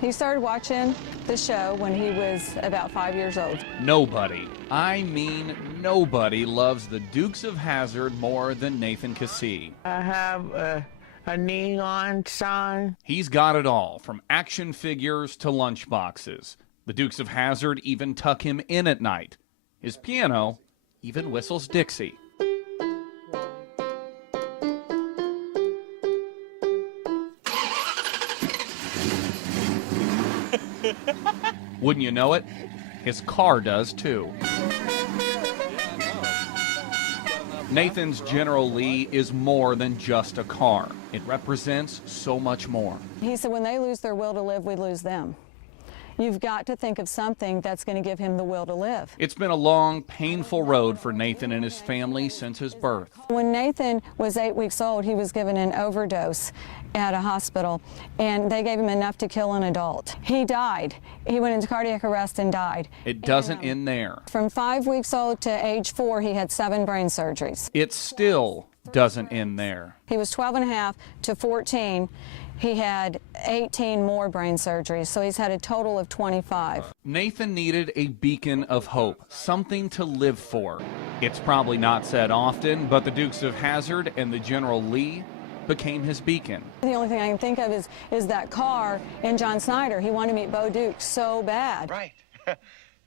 He started watching the show when he was about 5 years old. Nobody, I mean nobody, loves the Dukes of Hazzard more than Nathan Cassee. I have a neon sign. He's got it all, from action figures to lunchboxes. The Dukes of Hazzard even tuck him in at night. His piano even whistles Dixie. Wouldn't you know it? His car does too. Nathan's General Lee is more than just a car. It represents so much more. He said when they lose their will to live, we lose them. You've got to think of something that's going to give him the will to live. It's been a long, painful road for Nathan and his family since his birth. When Nathan was 8 weeks old, he was given an overdose at a hospital, and they gave him enough to kill an adult. He died. He went into cardiac arrest and died. It doesn't end there. From 5 weeks old to age 4, he had 7 brain surgeries. It still doesn't end there. He was 12 and a half to 14. He had 18 more brain surgeries, so he's had a total of 25. Nathan needed a beacon of hope, something to live for. It's probably not said often, but the Dukes of Hazzard and the General Lee became his beacon. The only thing I can think of is that car in John Snyder. He wanted to meet Bo Duke so bad. Right.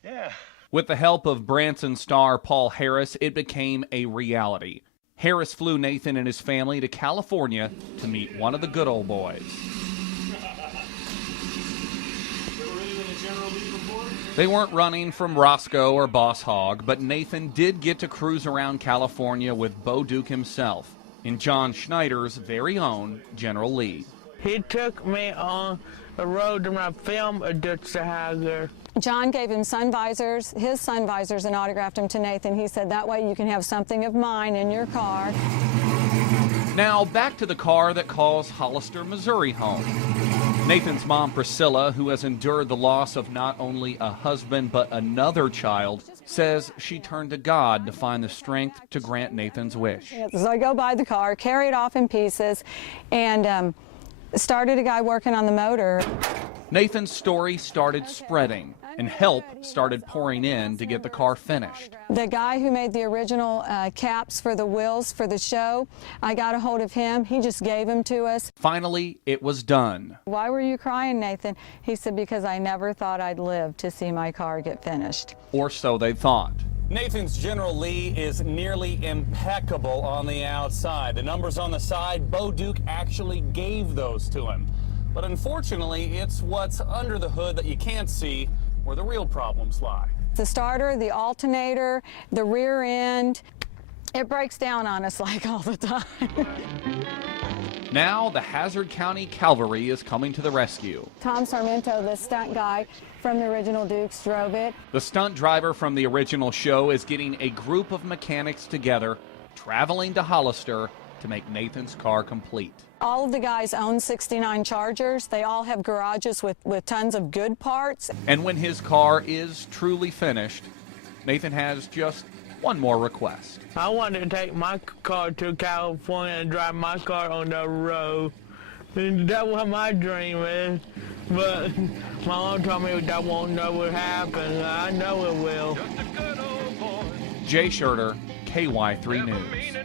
Yeah. With the help of Branson star Paul Harris, it became a reality. Harris flew Nathan and his family to California to meet one of the good old boys. They weren't running from Roscoe or Boss Hogg, but Nathan did get to cruise around California with Bo Duke himself, in John Schneider's very own General Lee. He took me on the road to my film, Dukes of Hazzard. John gave him sun visors, his sun visors, and autographed them to Nathan. He said, that way you can have something of mine in your car. Now, back to the car that calls Hollister, Missouri home. Nathan's mom, Priscilla, who has endured the loss of not only a husband but another child, says she turned to God to find the strength to grant Nathan's wish. So I go by the car, carry it off in pieces, and started a guy working on the motor. Nathan's story started spreading, and help started pouring in to get the car finished. The guy who made the original caps for the wheels for the show, I got a hold of him. He just gave them to us. Finally, it was done. Why were you crying, Nathan? He said, because I never thought I'd live to see my car get finished. Or so they thought. Nathan's General Lee is nearly impeccable on the outside. The numbers on the side, Bo Duke actually gave those to him. But unfortunately, it's what's under the hood that you can't see where the real problems lie. The starter, the alternator, the rear end, it breaks down on us like all the time. Now the Hazzard County Cavalry is coming to the rescue. Tom Sarmento, the stunt guy from the original Dukes, drove it. The stunt driver from the original show is getting a group of mechanics together, traveling to Hollister to make Nathan's car complete. All of the guys own 69 Chargers. They all have garages with tons of good parts. And when his car is truly finished, Nathan has just one more request. I wanted to take my car to California and drive my car on the road. And that's what my dream is. But my mom told me that won't never happen. I know it will. Jay Schurter, KY3 News.